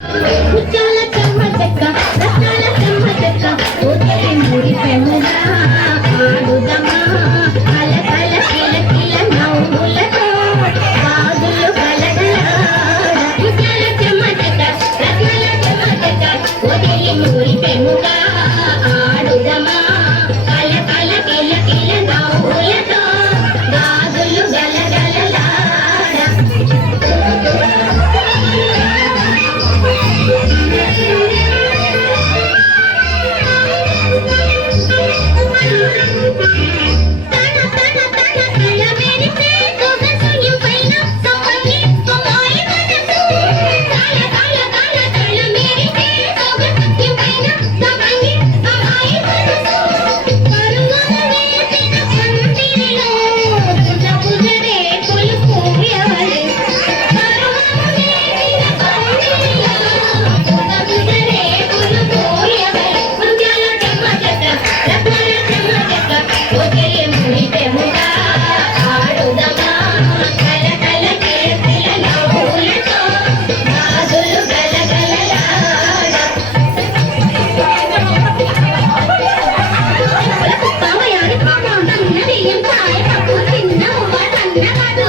ముత్యాల చెమ్మ చెక్క రత్నాల చెమ్మ చెక్క ఓతలి ముడి పెముగా ఆడుదమా కల కల కిల కిల నవ్వులతో బాదులు కలగలాడ ముత్యాల చెమ్మ చెక్క రత్నాల చెమ్మ చెక్క ఓతలి ముడి పెముగా ఆడుదమా కల కల కిల కిల నవ్వులతో బాదులు గలగలలాడ Nada